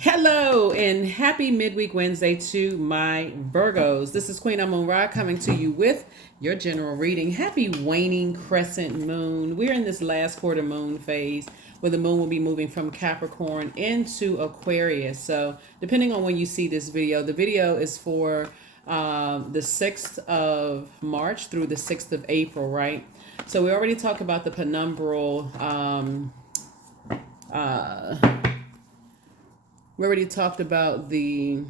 Hello and happy midweek Wednesday to my Virgos. This is Queen Amun Ra coming to you with your general reading. Happy waning crescent moon. We're in this last quarter moon phase where the moon will be moving from Capricorn into Aquarius. So depending on when you see this video, the video is for the 6th of March through the 6th of April, right? So we already talked about the penumbral uh, we already talked about a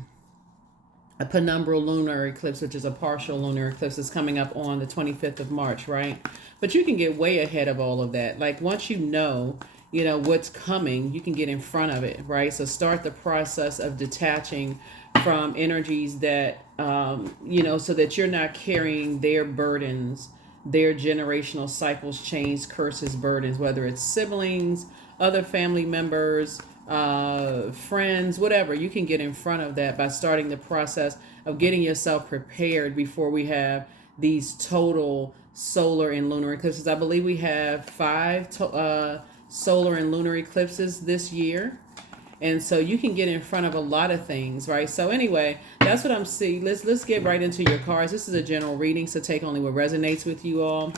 penumbral lunar eclipse, which is a partial lunar eclipse that's coming up on the 25th of March, right? But you can get way ahead of all of that. Like once you know what's coming, you can get in front of it, right? So start the process of detaching from energies that, so that you're not carrying their burdens, their generational cycles, chains, curses, burdens, whether it's siblings, other family members, friends, whatever. You can get in front of that by starting the process of getting yourself prepared before we have these total solar and lunar eclipses. I believe we have solar and lunar eclipses this year. And so you can get in front of a lot of things, right? So anyway, that's what I'm seeing. Let's get right into your cards. This is a general reading, so take only what resonates with you all.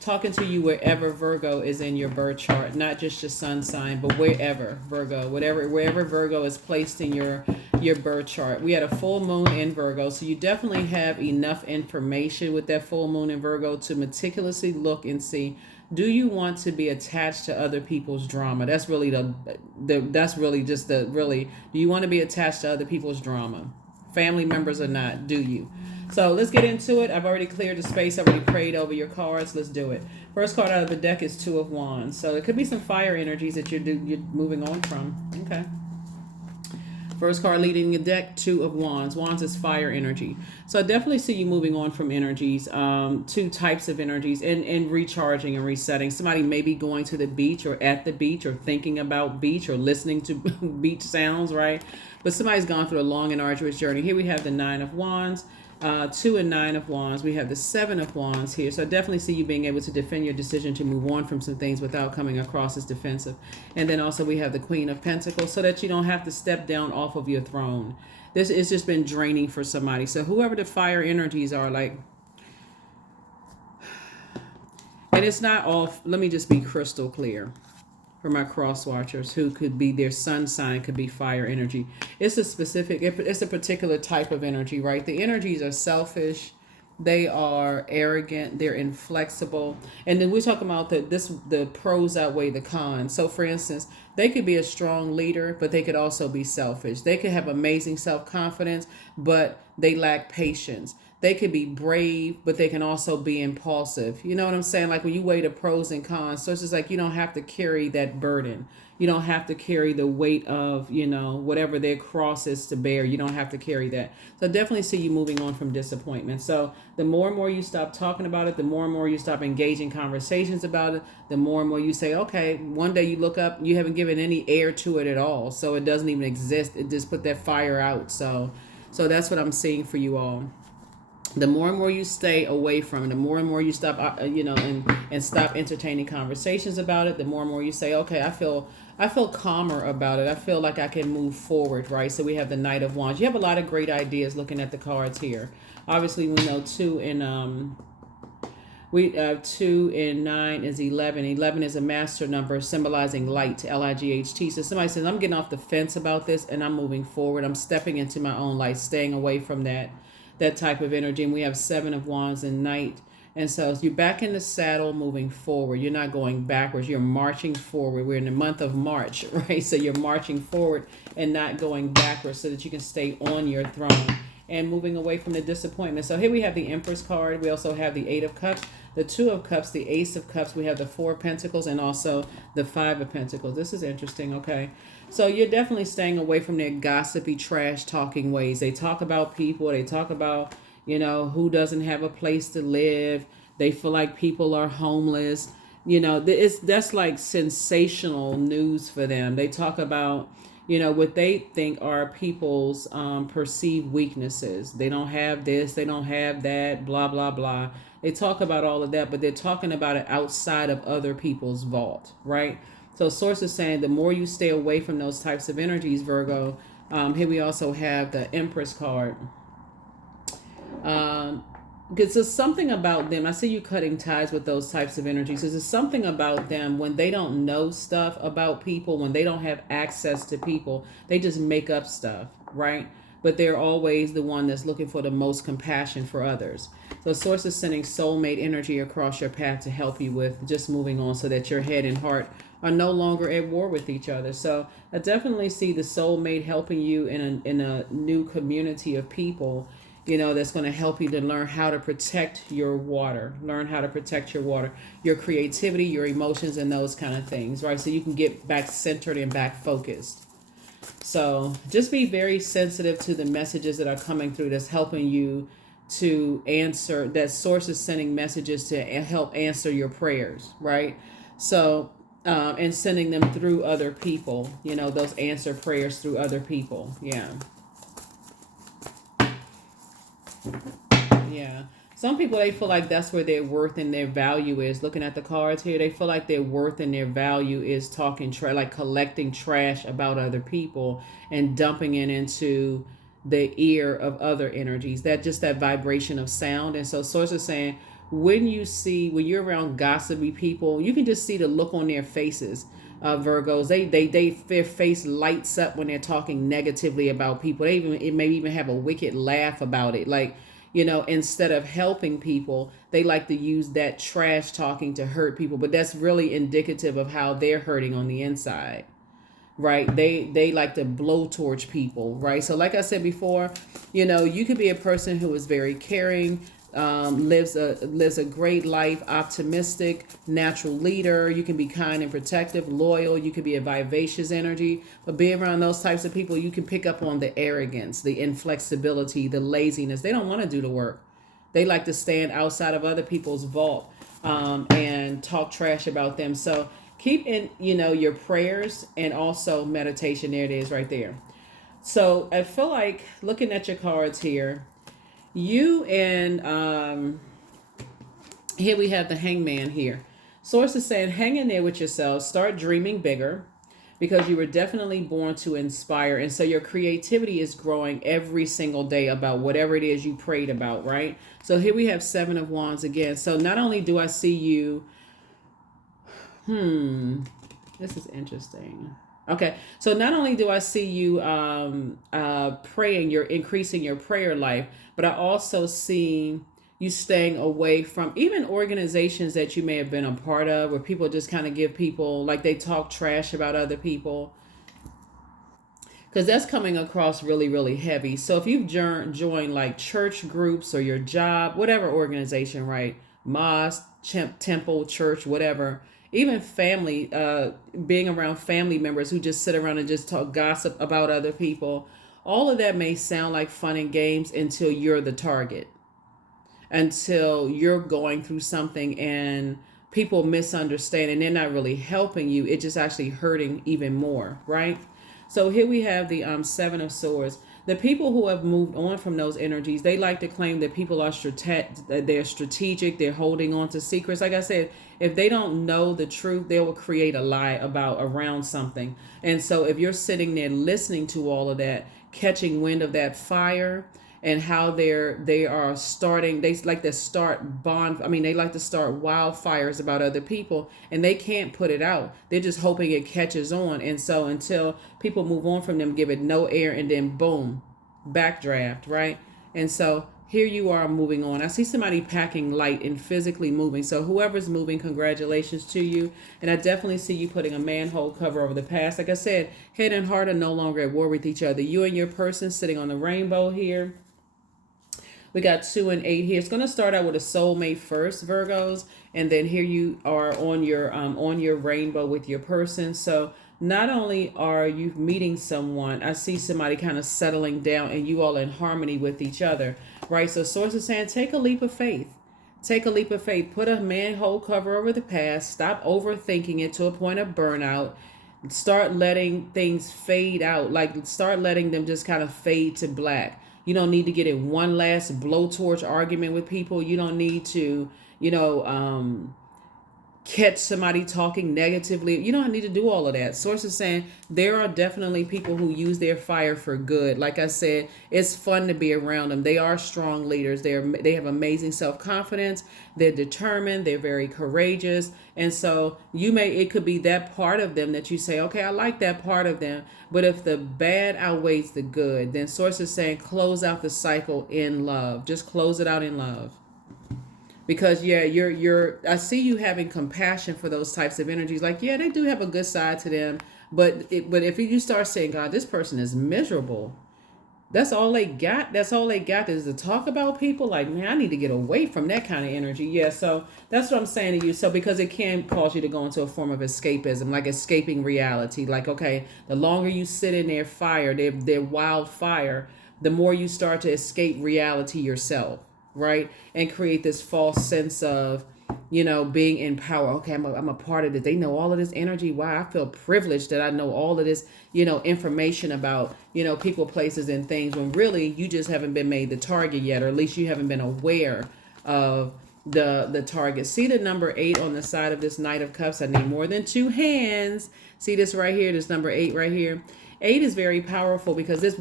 Talking to you wherever Virgo is in your birth chart, not just your sun sign, but wherever Virgo, wherever Virgo is placed in your birth chart. We had a full moon in Virgo, so you definitely have enough information with that full moon in Virgo to meticulously look and see, do you want to be attached to other people's drama? That's really do you want to be attached to other people's drama? Family members or not, do you? So let's get into it. I've already cleared the space. I've already prayed over your cards. Let's do it. First card out of the deck is Two of Wands. So it could be some fire energies that you're moving on from. Okay. First card leading the deck, Two of Wands. Wands is fire energy. So I definitely see you moving on from energies, two types of energies, and recharging and resetting. Somebody may be going to the beach or at the beach or thinking about beach or listening to beach sounds, right? But somebody's gone through a long and arduous journey. Here we have the Nine of Wands. Two and Nine of Wands. We have the Seven of Wands here. So I definitely see you being able to defend your decision to move on from some things without coming across as defensive. And then also we have the Queen of Pentacles, so that you don't have to step down off of your throne. This has just been draining for somebody. So whoever the fire energies are, like, and it's not all, let me just be crystal clear for my cross watchers who could be their sun sign could be fire energy. It's a particular type of energy, right? The energies are selfish, they are arrogant, they're inflexible, and then we're talking about the pros outweigh the cons. So for instance, they could be a strong leader, but they could also be selfish. They could have amazing self-confidence, but they lack patience. They could be brave, but they can also be impulsive. You know what I'm saying? Like when you weigh the pros and cons, so it's just like you don't have to carry that burden. You don't have to carry the weight of, whatever their cross is to bear. You don't have to carry that. So I definitely see you moving on from disappointment. So the more and more you stop talking about it, the more and more you stop engaging conversations about it, the more and more you say, okay, one day you look up, you haven't given any air to it at all. So it doesn't even exist. It just put that fire out. So that's what I'm seeing for you all. The more and more you stay away from it, the more and more you stop, and stop entertaining conversations about it, the more and more you say, okay, I feel calmer about it. I feel like I can move forward, right? So we have the Knight of Wands. You have a lot of great ideas looking at the cards here. Obviously, we know two and 9 is 11. 11 is a master number symbolizing light, Light. So somebody says, I'm getting off the fence about this and I'm moving forward. I'm stepping into my own light, staying away from that type of energy. And we have Seven of Wands and Knight. And so you're back in the saddle moving forward. You're not going backwards. You're marching forward. We're in the month of March, right? So you're marching forward and not going backwards so that you can stay on your throne and moving away from the disappointment. So here we have the Empress card. We also have the Eight of Cups, the Two of Cups, the Ace of Cups. We have the Four of Pentacles and also the Five of Pentacles. This is interesting, okay? So you're definitely staying away from their gossipy, trash talking ways. They talk about people. They talk about, who doesn't have a place to live. They feel like people are homeless. That's like sensational news for them. They talk about, what they think are people's perceived weaknesses. They don't have this, they don't have that, blah, blah, blah. They talk about all of that, but they're talking about it outside of other people's vault, right? So source is saying the more you stay away from those types of energies, Virgo. Here we also have the Empress card. Because there's something about them. I see you cutting ties with those types of energies. There's something about them when they don't know stuff about people, when they don't have access to people, they just make up stuff, right? But they're always the one that's looking for the most compassion for others. So source is sending soulmate energy across your path to help you with just moving on so that your head and heart are no longer at war with each other. So I definitely see the soulmate helping you in a new community of people, that's going to help you to learn how to protect your water, your creativity, your emotions, and those kind of things, right? So you can get back centered and back focused. So just be very sensitive to the messages that are coming through that's helping you to answer, that source is sending messages to help answer your prayers, right? So, and sending them through other people, those answer prayers through other people. Yeah. Yeah. Some people, they feel like that's where their worth and their value is. Looking at the cards here, they feel like their worth and their value is talking like collecting trash about other people and dumping it into the ear of other energies. That vibration of sound. And so source is saying, when you're around gossipy people, you can just see the look on their faces. Virgos, their face lights up when they're talking negatively about people. It may even have a wicked laugh about it. Like, instead of helping people, they like to use that trash talking to hurt people. But that's really indicative of how they're hurting on the inside, right? They like to blowtorch people, right? So like I said before, you could be a person who is very caring, lives a great life, optimistic, natural leader. You can be kind and protective, loyal. You can be a vivacious energy. But being around those types of people, you can pick up on the arrogance, the inflexibility, the laziness. They don't want to do the work. They like to stand outside of other people's vault, and talk trash about them. So keep in, your prayers and also meditation. There it is right there. So I feel like looking at your cards here, you and here we have the Hangman here. Source is saying, hang in there with yourself. Start dreaming bigger, because you were definitely born to inspire. And so your creativity is growing every single day about whatever it is you prayed about, right? So here we have Seven of Wands again. So not only do I see you, this is interesting. Okay, so not only do I see you praying, you're increasing your prayer life, but I also see you staying away from even organizations that you may have been a part of, where people just kind of give people, like they talk trash about other people, because that's coming across really, really heavy. So if you've joined like church groups or your job, whatever organization, right? Mosque, temple, church, whatever. Even family, being around family members who just sit around and just talk gossip about other people. All of that may sound like fun and games until you're the target, until you're going through something and people misunderstand and they're not really helping you. It's just actually hurting even more, right? So here we have the Seven of Swords. The people who have moved on from those energies, they like to claim that people are they're strategic, they're holding on to secrets. Like I said, if they don't know the truth, they will create a lie around something. And so if you're sitting there listening to all of that, catching wind of that fire, and how they are starting, they like to start they like to start wildfires about other people, and they can't put it out. They're just hoping it catches on. And so until people move on from them, give it no air, and then boom, backdraft, right? And so here you are moving on. I see somebody packing light and physically moving. So whoever's moving, congratulations to you. And I definitely see you putting a manhole cover over the past. Like I said, head and heart are no longer at war with each other. You and your person sitting on the rainbow here. We got 2 and 8 here. It's going to start out with a soulmate first, Virgos, and then here you are on your rainbow with your person. So not only are you meeting someone, I see somebody kind of settling down and you all in harmony with each other, right? So Source is saying, take a leap of faith. Take a leap of faith. Put a manhole cover over the past. Stop overthinking it to a point of burnout. Start letting things fade out. Like start letting them just kind of fade to black. You don't need to get in one last blowtorch argument with people. You don't need to, catch somebody talking negatively. You don't need to do all of that. Source is saying there are definitely people who use their fire for good. Like I said, it's fun to be around them. They are strong leaders. They have amazing self-confidence. They're determined. They're very courageous. And so it could be that part of them that you say, okay, I like that part of them. But if the bad outweighs the good, then source is saying close out the cycle in love. Just close it out in love. Because you're I see you having compassion for those types of energies. Like, yeah, they do have a good side to them, but if you start saying, God, this person is miserable, that's all they got is to talk about people. Like, man, I need to get away from that kind of energy. Yeah, so that's what I'm saying to you. So because it can cause you to go into a form of escapism, like escaping reality. Like, okay, the longer you sit in their fire, their wild fire, the more you start to escape reality yourself, right? And create this false sense of, being in power. Okay, I'm a part of it. They know all of this energy. Wow, I feel privileged that I know all of this, information about, people, places, and things, when really you just haven't been made the target yet, or at least you haven't been aware of the target. See the number 8 on the side of this Knight of Cups? I need more than 2 hands. See this right here, this number 8 right here. 8 is very powerful because this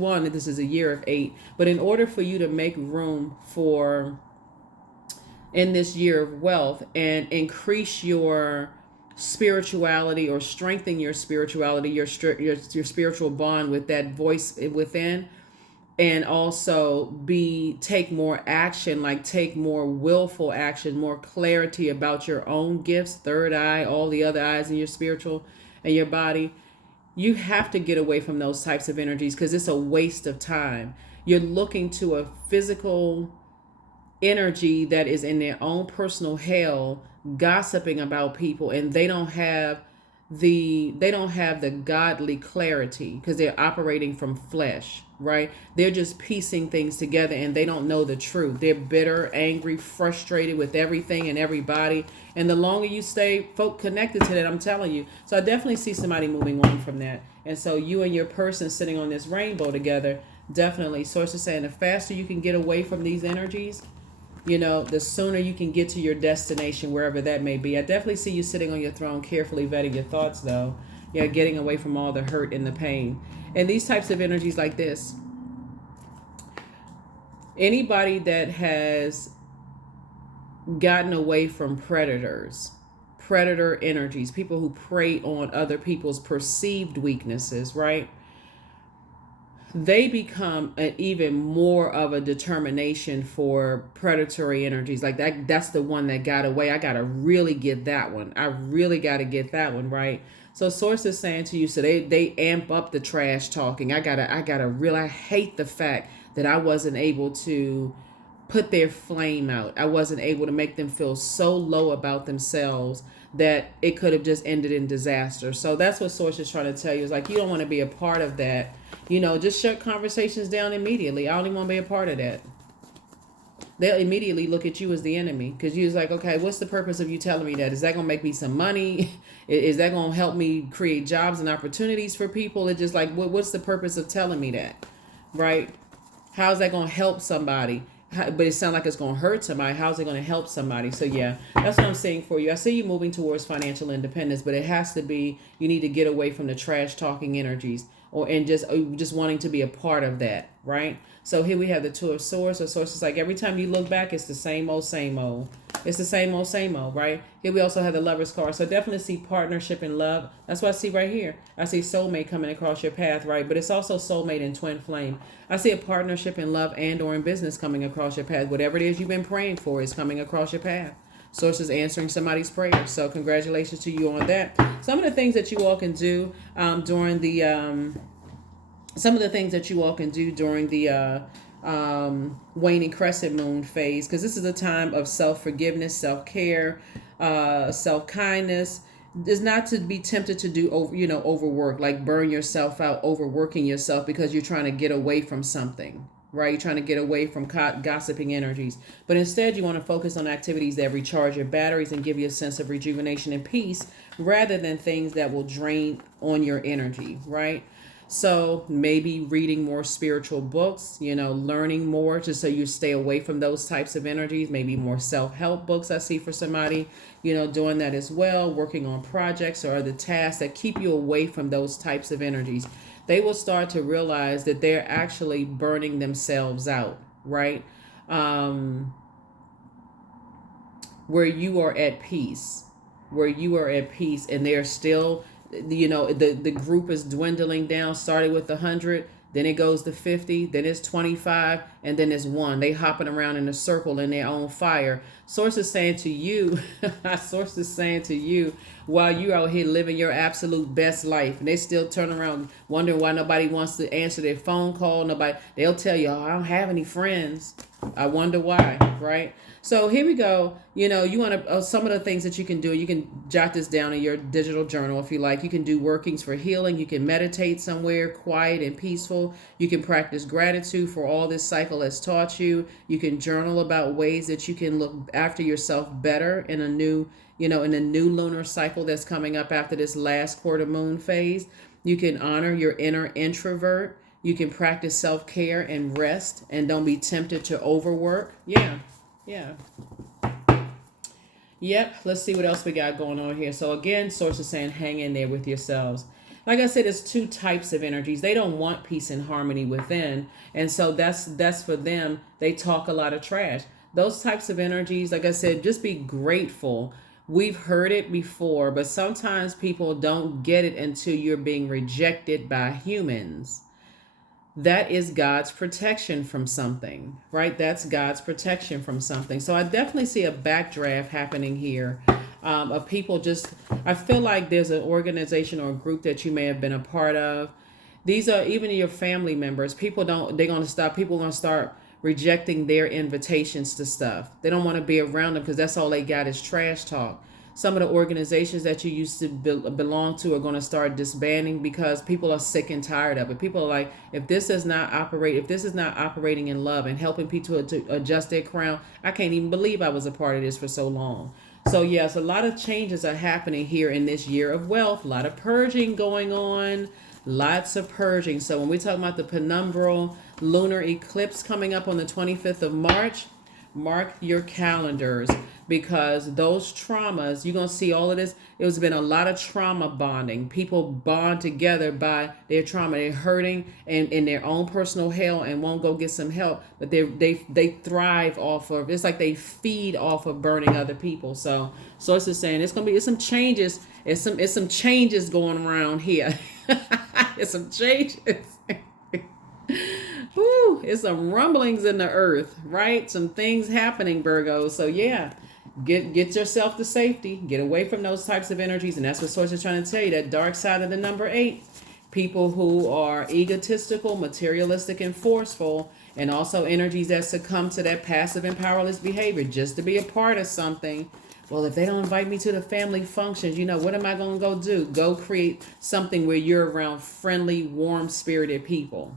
is a year of 8. But in order for you to make room in this year of wealth and increase your spirituality or strengthen your spirituality, your spiritual bond with that voice within, and also take more action, like take more willful action, more clarity about your own gifts, third eye, all the other eyes in your spiritual and your body. You have to get away from those types of energies because it's a waste of time. You're looking to a physical energy that is in their own personal hell, gossiping about people, and they don't have the godly clarity because they're operating from flesh, right? They're just piecing things together and they don't know the truth. They're bitter, angry, frustrated with everything and everybody. And the longer you stay connected to that, I'm telling you. So I definitely see somebody moving on from that. And so you and your person sitting on this rainbow together, definitely. Source is saying the faster you can get away from these energies, the sooner you can get to your destination, wherever that may be. I definitely see you sitting on your throne, carefully vetting your thoughts, though. Yeah, getting away from all the hurt and the pain. And these types of energies like this, anybody that has gotten away from predator energies, people who prey on other people's perceived weaknesses, right? They become even more of a determination for predatory energies. Like that's the one that got away. I got to really get that one. I really got to get that one, right? So source is saying to you, so they amp up the trash talking. I hate the fact that I wasn't able to put their flame out. I wasn't able to make them feel so low about themselves that it could have just ended in disaster. So that's what source is trying to tell you, is like, you don't want to be a part of that. Just shut conversations down immediately. I don't even want to be a part of that. They'll immediately look at you as the enemy because you're like, okay, what's the purpose of you telling me that? Is that going to make me some money? Is that going to help me create jobs and opportunities for people? It's just like, what's the purpose of telling me that? Right? How's that going to help somebody? But it sounds like it's going to hurt somebody. How's it going to help somebody? So yeah, that's what I'm saying for you. I see you moving towards financial independence, but it has to be, you need to get away from the trash talking energies and just wanting to be a part of that, right? So here we have the Two of Swords. So Swords is like, every time you look back, it's the same old, same old. It's the same old, right? Here we also have the Lover's card. So definitely see partnership and love. That's what I see right here. I see soulmate coming across your path, right? But it's also soulmate and twin flame. I see a partnership in love and or in business coming across your path. Whatever it is you've been praying for is coming across your path. Source is answering somebody's prayer. So congratulations to you on that. Some of the things that you all can do during the waning crescent moon phase, because this is a time of self-forgiveness, self-care, self-kindness, is not to be tempted to do overwork, like burn yourself out, overworking yourself because you're trying to get away from something, right? You're trying to get away from gossiping energies. But instead, you want to focus on activities that recharge your batteries and give you a sense of rejuvenation and peace, rather than things that will drain on your energy, right? So maybe reading more spiritual books, learning more, just so you stay away from those types of energies. Maybe more self-help books I see for somebody. doing that as well, working on projects or other tasks that keep you away from those types of energies. They will start to realize that they're actually burning themselves out, right? Um, where you are at peace, and they're still, the group is dwindling down. Started with 100, then it goes to 50, then it's 25, and then it's one. They hopping around in a circle in their own fire. Source is saying to you, source is saying to you, while you out here living your absolute best life, and they still turn around wondering why nobody wants to answer their phone call. They'll tell you, oh, I don't have any friends. I wonder why, right? So here we go. You want to, some of the things that you can do, you can jot this down in your digital journal if you like. You can do workings for healing. You can meditate somewhere quiet and peaceful. You can practice gratitude for all this cycle has taught you. You can journal about ways that you can look after yourself better in a new, in a new lunar cycle that's coming up after this last quarter moon phase. You can honor your inner introvert. You can practice self-care and rest, and don't be tempted to overwork. Yeah. Yep. Let's see what else we got going on here. So again, source is saying hang in there with yourselves. Like I said, it's two types of energies. They don't want peace and harmony within. And so that's for them. They talk a lot of trash. Those types of energies, like I said, just be grateful. We've heard it before, but sometimes people don't get it until you're being rejected by humans. That is God's protection from something, right? That's God's protection from something. So I definitely see a backdraft happening here, of people I feel like there's an organization or a group that you may have been a part of. These are even your family members. People are going to start rejecting their invitations to stuff. They don't want to be around them because that's all they got is trash talk. Some of the organizations that you used to belong to are going to start disbanding because people are sick and tired of it. People are like, if this is not operating in love and helping people to adjust their crown, I can't even believe I was a part of this for so long. So yes, a lot of changes are happening here in this year of wealth. A lot of purging going on. Lots of purging. So when we talk about the penumbral lunar eclipse coming up on the 25th of March, mark your calendars, because those traumas, you're going to see all of this. There's been a lot of trauma bonding. People bond together by their trauma. They're hurting and in their own personal hell and won't go get some help, but they thrive off of, it's like they feed off of burning other people. So Source is saying it's some changes. It's some changes going around here. It's some changes. Woo, it's some rumblings in the earth, right? Some things happening, Virgo. So yeah, get yourself to safety. Get away from those types of energies. And that's what Source is trying to tell you, that dark side of the number 8. People who are egotistical, materialistic, and forceful, and also energies that succumb to that passive and powerless behavior just to be a part of something. Well, if they don't invite me to the family functions, what am I going to go do? Go create something where you're around friendly, warm-spirited people.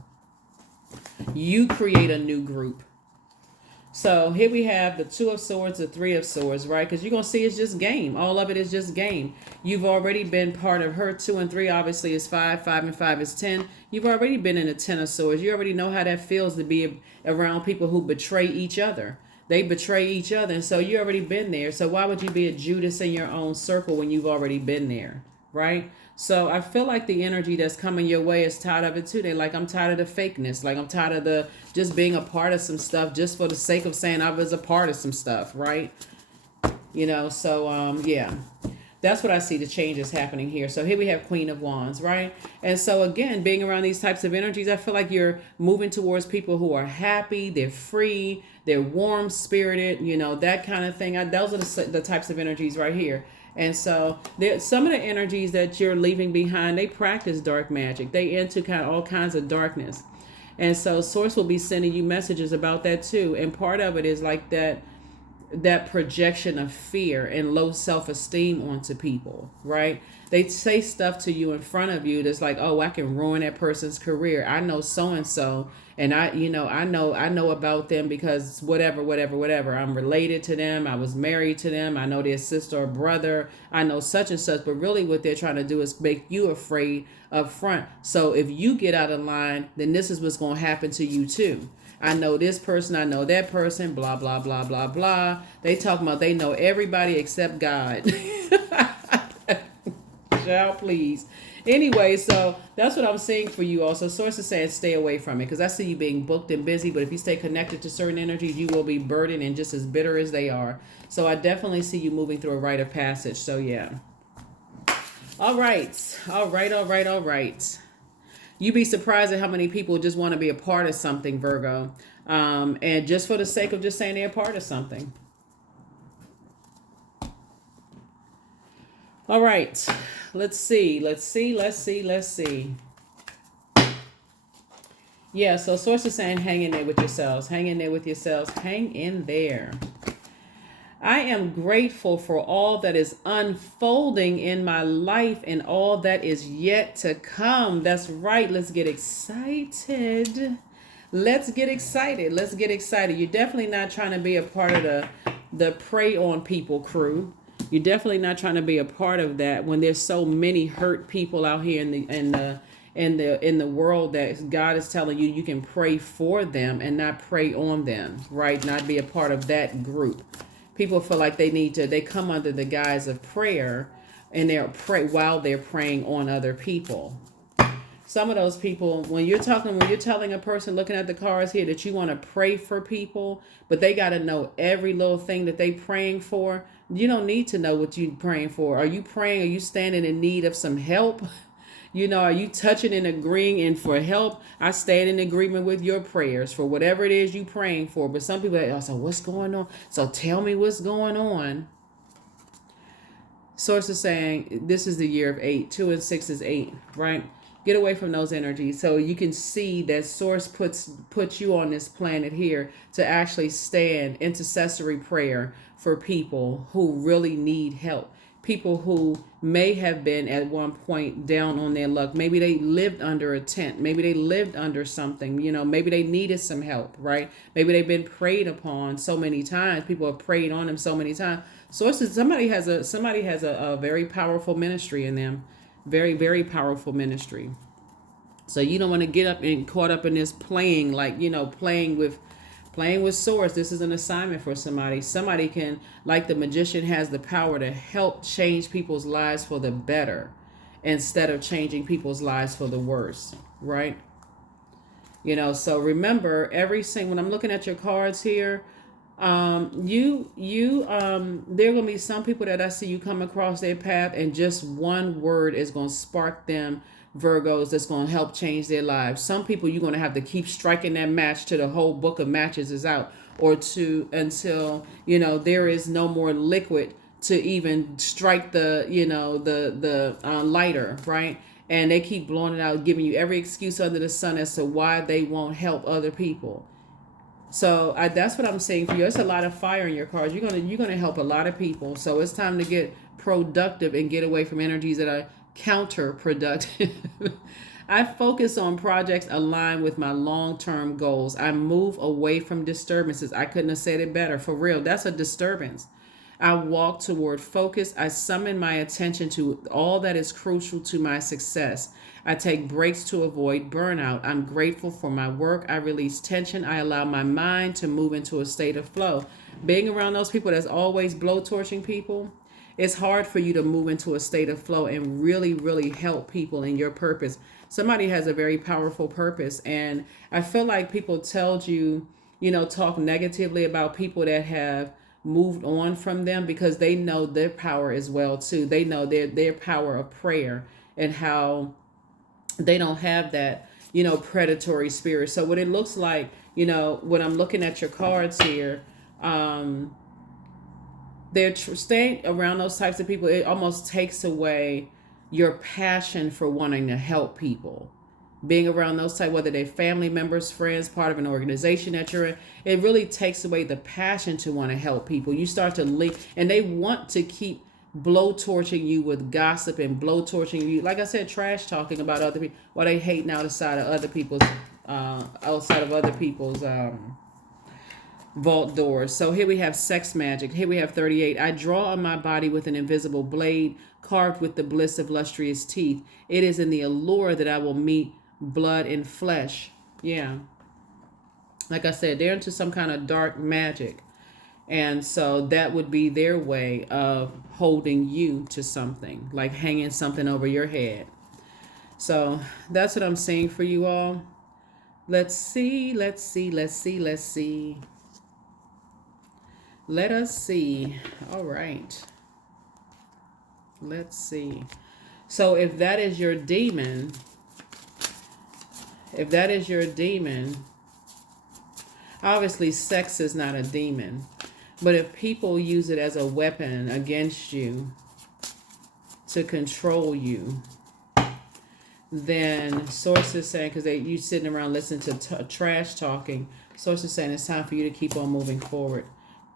You create a new group. So here we have the 2 of Swords, the 3 of Swords, right? Because you're going to see it's just game. All of it is just game. You've already been part of her. 2 and 3 obviously is 5. 5 and 5 is 10. You've already been in the 10 of Swords. You already know how that feels to be around people who betray each other. They betray each other. And so you already been there. So why would you be a Judas in your own circle when you've already been there, right? So I feel like the energy that's coming your way is tired of it too. They're like, I'm tired of the fakeness. Like, I'm tired of the just being a part of some stuff just for the sake of saying I was a part of some stuff, right? So yeah, that's what I see the changes happening here. So here we have Queen of Wands, right? And so again, being around these types of energies, I feel like you're moving towards people who are happy, they're free, they're warm spirited, that kind of thing. Those are the types of energies right here. And so some of the energies that you're leaving behind, they practice dark magic. They into all kinds of darkness. And so Source will be sending you messages about that too. And part of it is like that projection of fear and low self-esteem onto people, right? They say stuff to you in front of you that's like, oh, I can ruin that person's career. I know so-and-so, and I know about them because whatever. I'm related to them. I was married to them. I know their sister or brother. I know such and such. But really what they're trying to do is make you afraid up front. So if you get out of line, then this is what's going to happen to you too. I know this person, I know that person, blah, blah, blah, blah, blah. They talking about they know everybody except God. Child, please. Anyway, so that's what I'm seeing for you also. Source is saying stay away from it because I see you being booked and busy, but if you stay connected to certain energies, you will be burdened and just as bitter as they are. So I definitely see you moving through a rite of passage. So yeah. All right. All right, all right, all right. You'd be surprised at how many people just want to be a part of something, Virgo. And just for the sake of just saying they're a part of something. All right. Let's see. Yeah, so Source is saying hang in there with yourselves. Hang in there with yourselves. Hang in there. I am grateful for all that is unfolding in my life and all that is yet to come. That's right. Let's get excited. Let's get excited. Let's get excited. You're definitely not trying to be a part of the prey on people crew. You're definitely not trying to be a part of that when there's so many hurt people out here in the world that God is telling you can pray for them and not prey on them, right? Not be a part of that group. People feel like they come under the guise of prayer and while they're praying on other people. Some of those people, when you're telling a person looking at the cards here that you want to pray for people, but they got to know every little thing that they praying for. You don't need to know what you're praying for. Are you praying? Are you standing in need of some help? Are you touching and agreeing and for help? I stand in agreement with your prayers for whatever it is you praying for. But some people are so what's going on? So tell me what's going on. Source is saying this is the year of 8. 2 and 6 is 8, right? Get away from those energies. So you can see that Source puts you on this planet here to actually stand intercessory prayer for people who really need help. People who may have been at one point down on their luck. Maybe they lived under a tent. Maybe they lived under something. Maybe they needed some help, right? Maybe they've been preyed upon so many times. People have preyed on them so many times. Sources, somebody has a very powerful ministry in them. Very, very powerful ministry. So you don't want to get up and caught up in this playing, playing with Source. This is an assignment for somebody. Somebody can, like the magician, has the power to help change people's lives for the better instead of changing people's lives for the worse, right? So remember when I'm looking at your cards here, there are going to be some people that I see you come across their path and just one word is going to spark them, Virgos, that's going to help change their lives. Some people you're going to have to keep striking that match till the whole book of matches is out until there is no more liquid to even strike the lighter, right? And they keep blowing it out, giving you every excuse under the sun as to why they won't help other people. So that's what I'm saying for you. It's a lot of fire in your cards. You're gonna help a lot of people. So it's time to get productive and get away from energies that are counterproductive. I focus on projects aligned with my long-term goals. I move away from disturbances. I couldn't have said it better. For real, that's a disturbance. I walk toward focus. I summon my attention to all that is crucial to my success. I take breaks to avoid burnout. I'm grateful for my work. I release tension. I allow my mind to move into a state of flow. Being around those people that's always blowtorching people, it's hard for you to move into a state of flow and really, really help people in your purpose. Somebody has a very powerful purpose. And I feel like people tell you, talk negatively about people that have moved on from them because they know their power as well too. They know their power of prayer and how they don't have that, predatory spirit. So what it looks like, when I'm looking at your cards here, they're staying around those types of people. It almost takes away your passion for wanting to help people. Being around those type, whether they're family members, friends, part of an organization that you're in, it really takes away the passion to want to help people. You start to leave, and they want to keep blowtorching you with gossip and blowtorching you, like I said, trash talking about other people, while they hating outside of other people's vault doors. So here we have sex magic. Here we have 38. I draw on my body with an invisible blade carved with the bliss of lustrous teeth. It is in the allure that I will meet blood and flesh. Yeah. Like I said, they're into some kind of dark magic. And so that would be their way of holding you to something, like hanging something over your head. So that's what I'm saying for you all. Let's see, let's see, let's see, let's see. Let us see. All right. Let's see. So if that is your demon, if that is your demon, obviously sex is not a demon. But if people use it as a weapon against you to control you, then sources saying, because you sitting around listening to trash talking, sources saying it's time for you to keep on moving forward.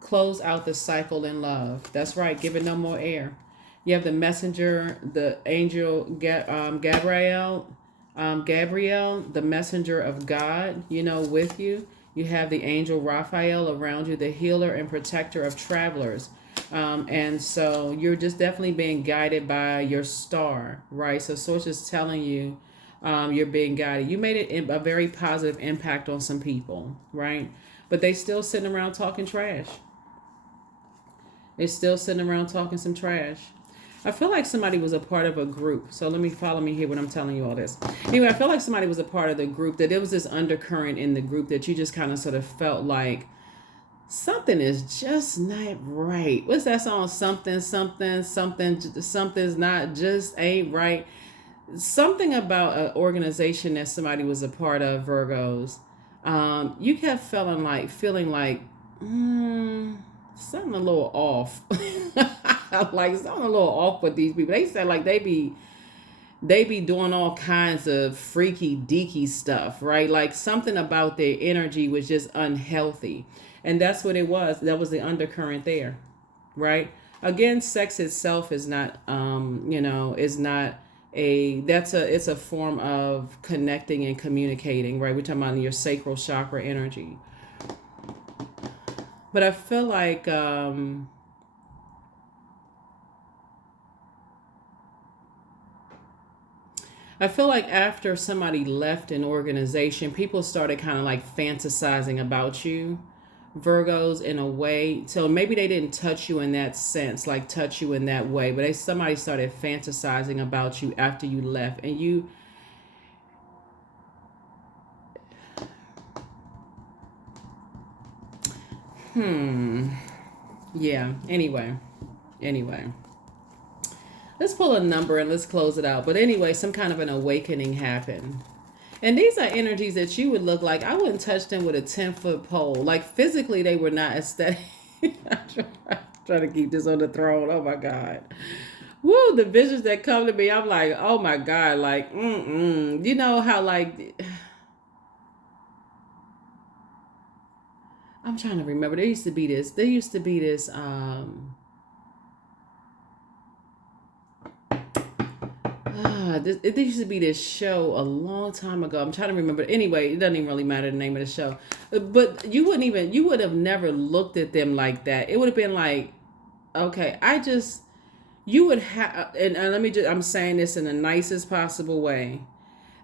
Close out the cycle in love. That's right. Give it no more air. You have the messenger, the angel Gabriel, the messenger of God, with you. You have the angel Raphael around you, the healer and protector of travelers. And so you're just definitely being guided by your star, right? So source is telling you you're being guided. You made it a very positive impact on some people, right? But they still sitting around talking trash. They're still sitting around talking some trash. I feel like somebody was a part of a group. So follow me here when I'm telling you all this. Anyway, I feel like somebody was a part of the group, that there was this undercurrent in the group that you just kind of sort of felt like something is just not right. What's that song? Something's not just ain't right. Something about an organization that somebody was a part of, Virgos. You kept feeling like something a little off. Like something a little off with these people. They said like they be doing all kinds of freaky deaky stuff, right? Like something about their energy was just unhealthy. And that's what it was. That was the undercurrent there, right? Again, sex itself is not is not it's a form of connecting and communicating, right? We're talking about your sacral chakra energy. But I feel like after somebody left an organization, people started kind of like fantasizing about you, Virgos, in a way. So maybe they didn't touch you in that sense, like touch you in that way, but somebody started fantasizing about you after you left. And yeah, anyway. Let's pull a number and let's close it out. But anyway, some kind of an awakening happened. And these are energies that you would look like, I wouldn't touch them with a 10-foot pole. Like physically, they were not aesthetic. I'm trying to keep this on the throne. Oh my God. Woo, the visions that come to me, I'm like, oh my God, like, You know how like, I'm trying to remember. There used to be this, there used to be this show a long time ago. I'm trying to remember. Anyway, it doesn't even really matter the name of the show. But you would have never looked at them like that. It would have been like, okay, you would have, and I'm saying this in the nicest possible way.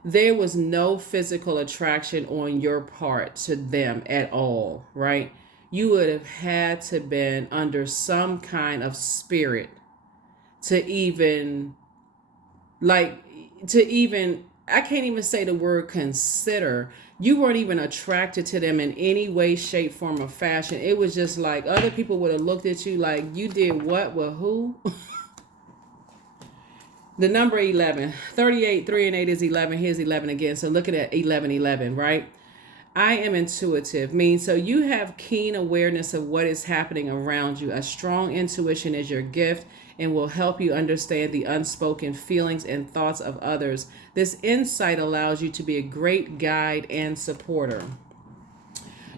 There was no physical attraction on your part to them at all, right? You would have had to been under some kind of spirit to even like I can't even say the word consider. You weren't even attracted to them in any way, shape, form, or fashion. It was just like other people would have looked at you like you did what with who. The number 11, 38, 3 and 8 is 11. Here's 11 again. So look at that 11, 11, right? I am intuitive, means so you have keen awareness of what is happening around you. A strong intuition is your gift and will help you understand the unspoken feelings and thoughts of others. This insight allows you to be a great guide and supporter.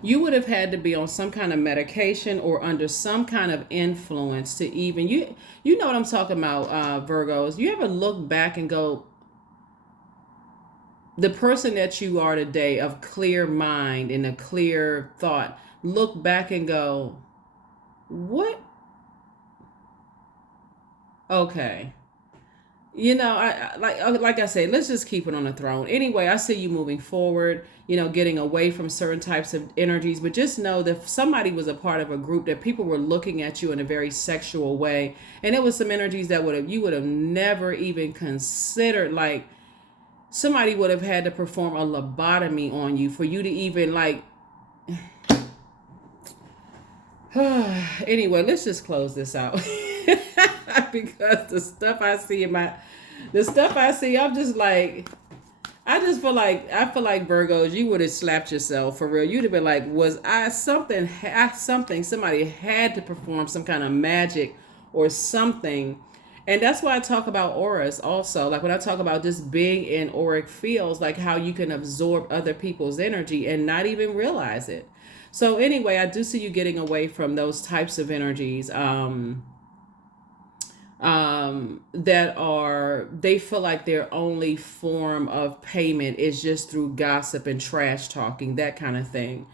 You would have had to be on some kind of medication or under some kind of influence to even you know what I'm talking about, Virgos. You ever look back and go, the person that you are today of clear mind and a clear thought, look back and go, what? Okay. like I said, let's just keep it on the throne. Anyway, I see you moving forward, getting away from certain types of energies, but just know that if somebody was a part of a group that people were looking at you in a very sexual way, and it was some energies that you would have never even considered, like somebody would have had to perform a lobotomy on you for you to even like. Anyway, let's just close this out. Because the stuff I see, I'm just like, I feel like Virgos, you would have slapped yourself for real. You'd have been like, was I something, somebody had to perform some kind of magic or something. And that's why I talk about auras also. Like when I talk about just being in auric fields, like how you can absorb other people's energy and not even realize it. So anyway, I do see you getting away from those types of energies. They feel like their only form of payment is just through gossip and trash talking, that kind of thing.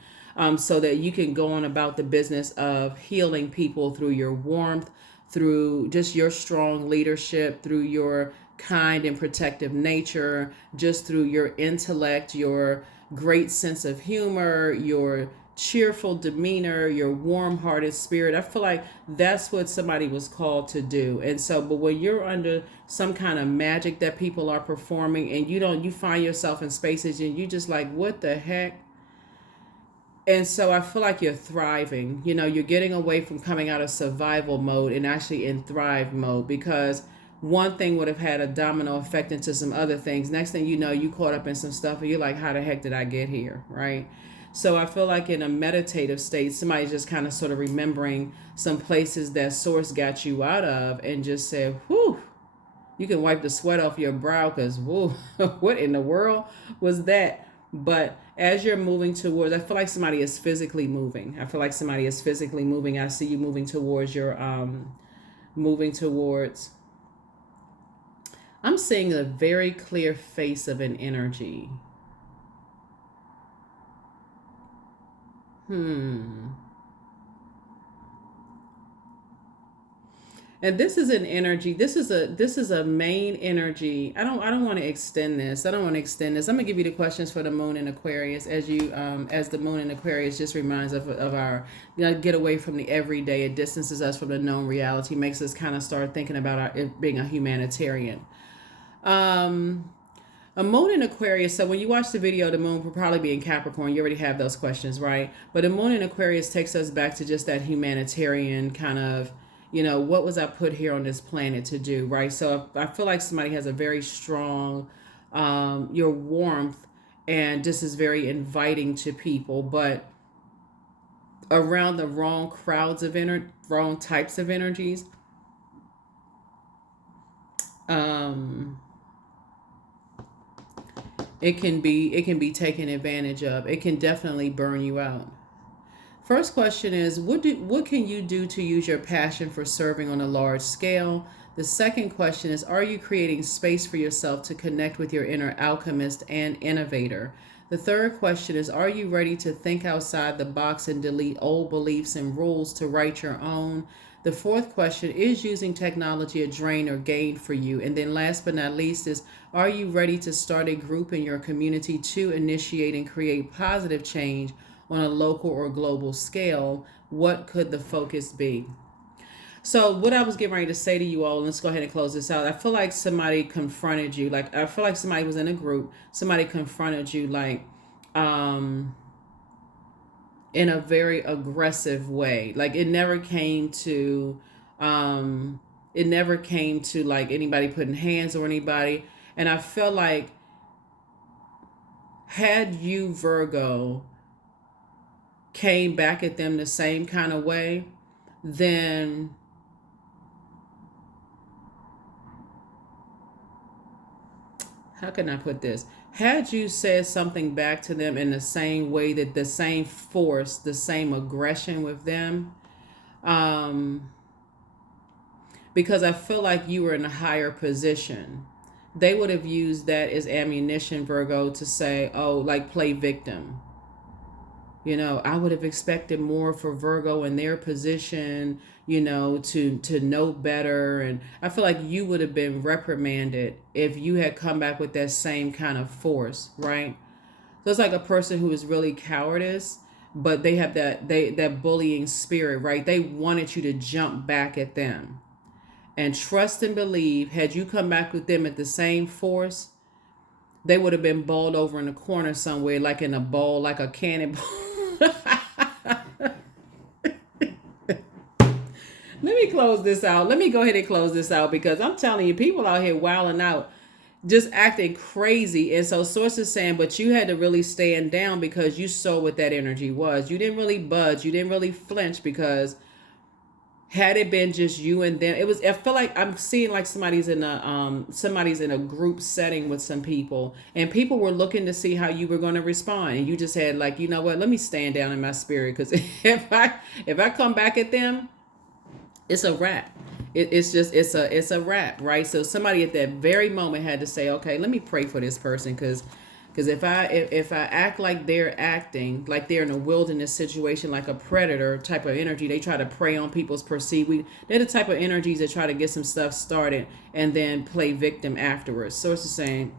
So that you can go on about the business of healing people through your warmth, through just your strong leadership, through your kind and protective nature, just through your intellect, your great sense of humor, your cheerful demeanor, your warm-hearted spirit. I feel like that's what somebody was called to do. And so, but when you're under some kind of magic that people are performing and you find yourself in spaces and you just like, what the heck? And so I feel like you're thriving. You're getting away from coming out of survival mode and actually in thrive mode, because one thing would have had a domino effect into some other things. Next thing you know, you caught up in some stuff and you're like, how the heck did I get here? Right? So I feel like in a meditative state, somebody's just kind of sort of remembering some places that source got you out of and just said, whew, you can wipe the sweat off your brow because, whoa, what in the world was that? But as you're moving towards, I feel like somebody is physically moving. I see you moving towards I'm seeing a very clear face of an energy. And this is an energy. This is a main energy. I don't want to extend this. I'm gonna give you the questions for the moon in Aquarius, as the moon in Aquarius just reminds of our, get away from the everyday. It distances us from the known reality, makes us kind of start thinking about it being a humanitarian. A moon in Aquarius, so when you watch the video, the moon will probably be in Capricorn. You already have those questions, right? But a moon in Aquarius takes us back to just that humanitarian kind of, what was I put here on this planet to do, right? So I feel like somebody has a very strong, your warmth, and this is very inviting to people, but around the wrong wrong types of energies. Um, it can be taken advantage of. It can definitely burn you out. First question is, what can you do to use your passion for serving on a large scale? The second question is, are you creating space for yourself to connect with your inner alchemist and innovator? The third question is, are you ready to think outside the box and delete old beliefs and rules to write your own? The fourth question is, using technology a drain or gain for you? And then last but not least is, are you ready to start a group in your community to initiate and create positive change on a local or global scale? What could the focus be? So what I was getting ready to say to you all, let's go ahead and close this out. I feel like somebody confronted you. Like, I feel like somebody was in a group. Somebody confronted you, like, in a very aggressive way. Like it never came to like anybody putting hands on anybody. And I felt like, had you, Virgo, came back at them the same kind of way, then how can I put this? Had you said something back to them in the same way, that the same force, the same aggression with them, because I feel like you were in a higher position, they would have used that as ammunition, Virgo, to say, oh, like play victim. I would have expected more for Virgo in their position, to know better. And I feel like you would have been reprimanded if you had come back with that same kind of force, right? So it's like a person who is really cowardice, but they have that bullying spirit, right? They wanted you to jump back at them. And trust and believe, had you come back with them at the same force, they would have been balled over in a corner somewhere, like in a bowl, like a cannonball. Let me close this out. Let me go ahead and close this out because I'm telling you, people out here wilding out, just acting crazy. And so sources saying, but you had to really stand down because you saw what that energy was. You didn't really budge. You didn't really flinch because had it been just you and them, it was, I feel like I'm seeing like somebody's in a group setting with some people, and people were looking to see how you were going to respond, and you just had like, you know what, let me stand down in my spirit, because if I come back at them, it's a wrap. It's a wrap, right? So somebody at that very moment had to say, okay, let me pray for this person, because if I act like they're acting like they're in a wilderness situation, like a predator type of energy, they try to prey on people's they're the type of energies that try to get some stuff started and then play victim afterwards. So it's saying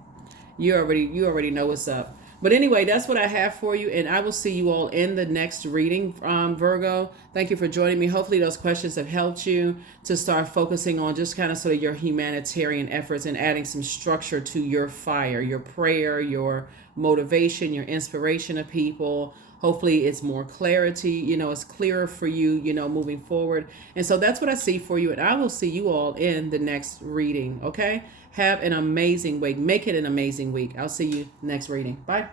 you already know what's up. But anyway, that's what I have for you, and I will see you all in the next reading, Virgo. Thank you for joining me. Hopefully those questions have helped you to start focusing on just kind of sort of your humanitarian efforts and adding some structure to your fire, your prayer, your motivation, your inspiration of people. Hopefully it's more clarity, it's clearer for you, moving forward. And so that's what I see for you, and I will see you all in the next reading, okay? Have an amazing week. Make it an amazing week. I'll see you next reading. Bye.